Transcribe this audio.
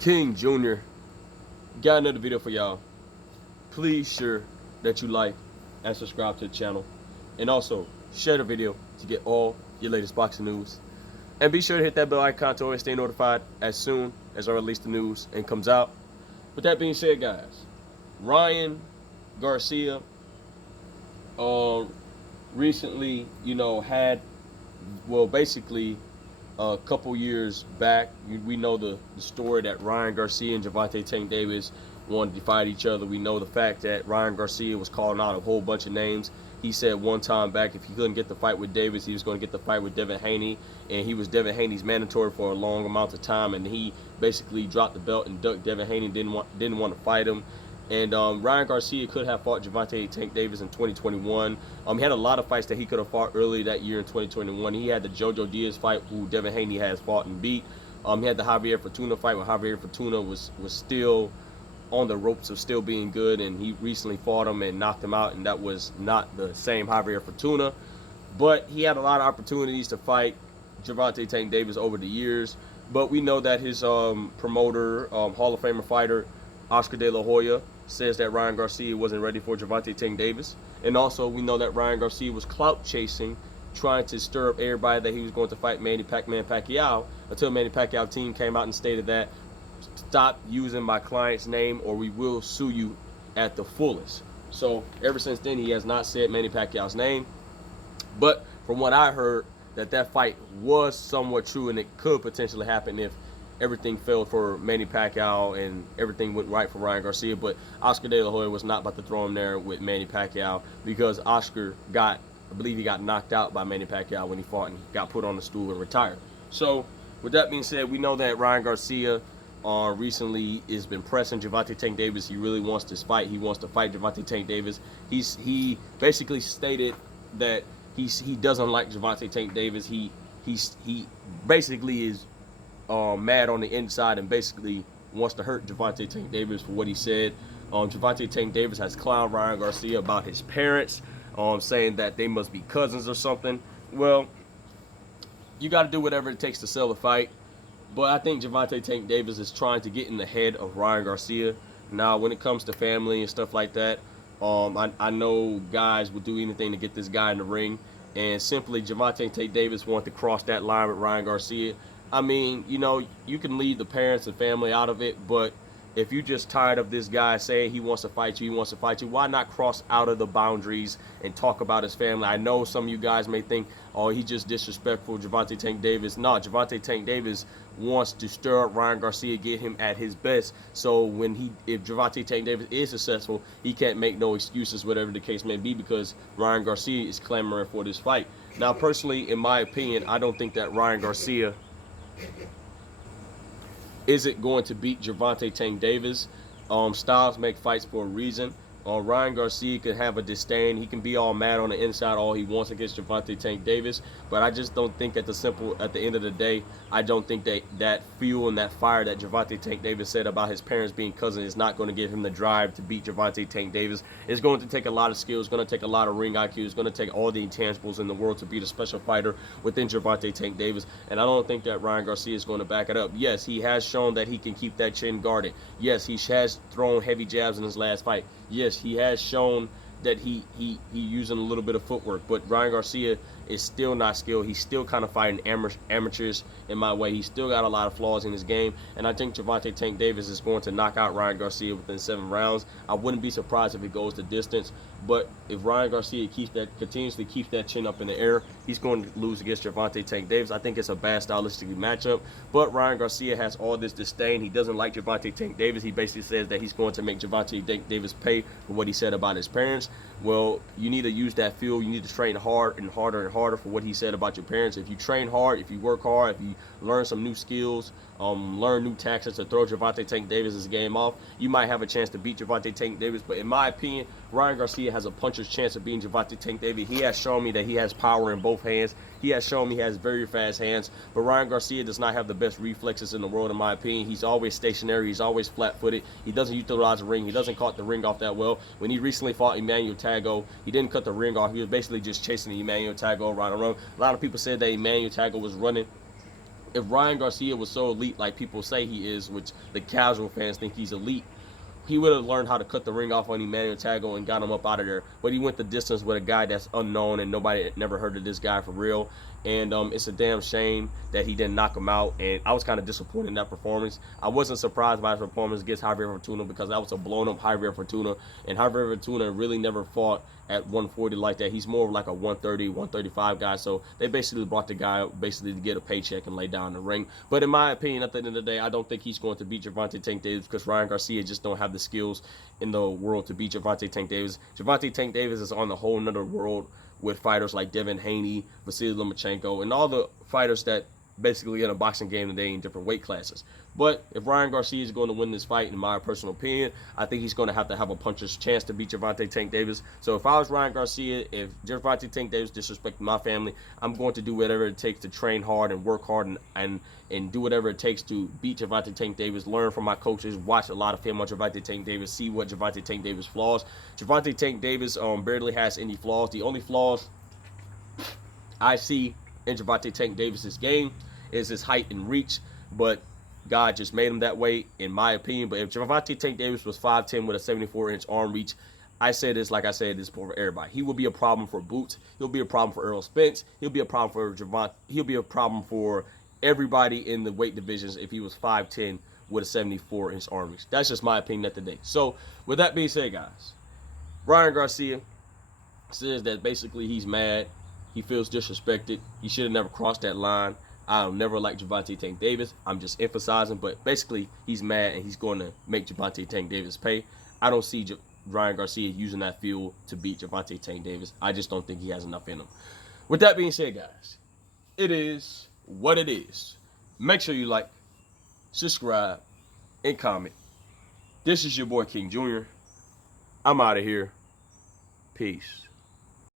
King Jr. got another video for y'all. Please sure that you like and subscribe to the channel. And also share the video to get all your latest boxing news. And be sure to hit that bell icon to always stay notified as soon as I release the news and comes out. With that being said, guys, Ryan Garcia recently, had, well, basically a couple years back, we know the story that Ryan Garcia and Gervonta Tank Davis wanted to fight each other. We know the fact that Ryan Garcia was calling out a whole bunch of names. He said one time back if he couldn't get the fight with Davis, he was going to get the fight with Devin Haney, and he was Devin Haney's mandatory for a long amount of time, and he basically dropped the belt and ducked Devin Haney, didn't want to fight him. And Ryan Garcia could have fought Gervonta Tank Davis in 2021. He had a lot of fights that he could have fought early that year in 2021. He had the Jojo Diaz fight, who Devin Haney has fought and beat. He had the Javier Fortuna fight, where Javier Fortuna was still on the ropes of still being good, and he recently fought him and knocked him out, and that was not the same Javier Fortuna. But he had a lot of opportunities to fight Gervonta Tank Davis over the years. But we know that his promoter, Hall of Famer fighter Oscar De La Hoya, says that Ryan Garcia wasn't ready for Gervonta Tank Davis. And also we know that Ryan Garcia was clout chasing, trying to stir up everybody that he was going to fight Manny Pacquiao, until Manny Pacquiao team came out and stated that stop using my client's name or we will sue you at the fullest. So ever since then he has not said Manny Pacquiao's name. But from what I heard, that fight was somewhat true, and it could potentially happen if everything failed for Manny Pacquiao and everything went right for Ryan Garcia. But Oscar De La Hoya was not about to throw him there with Manny Pacquiao, because Oscar I believe he got knocked out by Manny Pacquiao when he fought, and got put on the stool and retired. So with that being said, we know that Ryan Garcia recently has been pressing Gervonta Tank Davis. He really wants this fight. He wants to fight Gervonta Tank Davis. He basically stated that he doesn't like Gervonta Tank Davis. He basically is mad on the inside and basically wants to hurt Gervonta Tank Davis for what he said. Gervonta Tank Davis has clowned Ryan Garcia about his parents, saying that they must be cousins or something. Well, you got to do whatever it takes to sell the fight. But I think Gervonta Tank Davis is trying to get in the head of Ryan Garcia. Now, when it comes to family and stuff like that, I know guys will do anything to get this guy in the ring. And simply, Gervonta Tank Davis wanted to cross that line with Ryan Garcia. I mean, you can leave the parents and family out of it, but if you're just tired of this guy saying he wants to fight you, why not cross out of the boundaries and talk about his family? I know some of you guys may think, oh, he's just disrespectful, Gervonta Tank Davis. No, Gervonta Tank Davis wants to stir up Ryan Garcia, get him at his best. So if Gervonta Tank Davis is successful, he can't make no excuses, whatever the case may be, because Ryan Garcia is clamoring for this fight. Now, personally, in my opinion, I don't think that Ryan Garcia isn't going to beat Gervonta Tank Davis. Styles make fights for a reason. Ryan Garcia could have a disdain. He can be all mad on the inside all he wants against Gervonta Tank Davis, but I just don't think at the end of the day, I don't think that fuel and that fire that Gervonta Tank Davis said about his parents being cousins is not going to give him the drive to beat Gervonta Tank Davis. It's going to take a lot of skill. It's going to take a lot of ring IQ. It's going to take all the intangibles in the world to beat a special fighter within Gervonta Tank Davis, and I don't think that Ryan Garcia is going to back it up. Yes, he has shown that he can keep that chin guarded. Yes, he has thrown heavy jabs in his last fight. Yes, he has shown that he using a little bit of footwork, but Ryan Garcia is still not skilled. He's still kind of fighting amateurs in my way. He's still got a lot of flaws in his game, and I think Gervonta Tank Davis is going to knock out Ryan Garcia within 7 rounds. I wouldn't be surprised if it goes the distance, but if Ryan Garcia continuously keeps that chin up in the air, he's going to lose against Gervonta Tank Davis. I think it's a bad stylistic matchup, but Ryan Garcia has all this disdain. He doesn't like Gervonta Tank Davis. He basically says that he's going to make Gervonta Tank Davis pay for what he said about his parents. Well, you need to use that fuel. You need to train hard and harder and harder for what he said about your parents. If you train hard, if you work hard, if you learn some new skills, learn new tactics to throw Gervonta Tank Davis' game off, you might have a chance to beat Gervonta Tank Davis. But in my opinion, Ryan Garcia has a puncher's chance of beating Gervonta Tank Davis. He has shown me that he has power in both hands. He has shown me he has very fast hands. But Ryan Garcia does not have the best reflexes in the world, in my opinion. He's always stationary. He's always flat-footed. He doesn't utilize the ring. He doesn't cut the ring off that well. When he recently fought Emmanuel Tago, he didn't cut the ring off. He was basically just chasing Emmanuel Tago around the ring. A lot of people said that Emmanuel Tago was running if Ryan Garcia was so elite like people say he is, which the casual fans think he's elite, he would have learned how to cut the ring off on Emmanuel Tago and got him up out of there. But he went the distance with a guy that's unknown and nobody never heard of this guy for real. And it's a damn shame that he didn't knock him out. And I was kind of disappointed in that performance. I wasn't surprised by his performance against Javier Fortuna because that was a blown up Javier Fortuna. And Javier Fortuna really never fought at 140 like that. He's more of like a 130, 135 guy. So they basically brought the guy basically to get a paycheck and lay down in the ring. But in my opinion, at the end of the day, I don't think he's going to beat Gervonta Tank Davis because Ryan Garcia just don't have the skills in the world to beat Gervonta Tank Davis. Gervonta Tank Davis is on a whole nother world with fighters like Devin Haney, Vasily Lomachenko, and all the fighters that basically in a boxing game today in different weight classes. But if Ryan Garcia is going to win this fight, in my personal opinion, I think he's going to have a puncher's chance to beat Gervonta Tank Davis. So if I was Ryan Garcia, if Gervonta Tank Davis disrespected my family, I'm going to do whatever it takes to train hard and work hard and do whatever it takes to beat Gervonta Tank Davis, learn from my coaches, watch a lot of film on Gervonta Tank Davis, see what Gervonta Tank Davis flaws. Gervonta Tank Davis barely has any flaws. The only flaws I see in Gervonta Tank Davis's game is his height and reach, but God just made him that way, in my opinion. But if Gervonta Tank Davis was 5'10 with a 74-inch arm reach, I say this like I said this for everybody. He will be a problem for Boots. He'll be a problem for Earl Spence. He'll be a problem for Gervonta. He'll be a problem for everybody in the weight divisions if he was 5'10 with a 74-inch arm reach. That's just my opinion at the day. So with that being said, guys, Ryan Garcia says that basically he's mad. He feels disrespected. He should have never crossed that line. I'll never like Gervonta Tank Davis. I'm just emphasizing, but basically he's mad and he's going to make Gervonta Tank Davis pay. I don't see Ryan Garcia using that fuel to beat Gervonta Tank Davis. I just don't think he has enough in him. With that being said, guys, it is what it is. Make sure you like, subscribe, and comment. This is your boy King Jr. I'm out of here. Peace.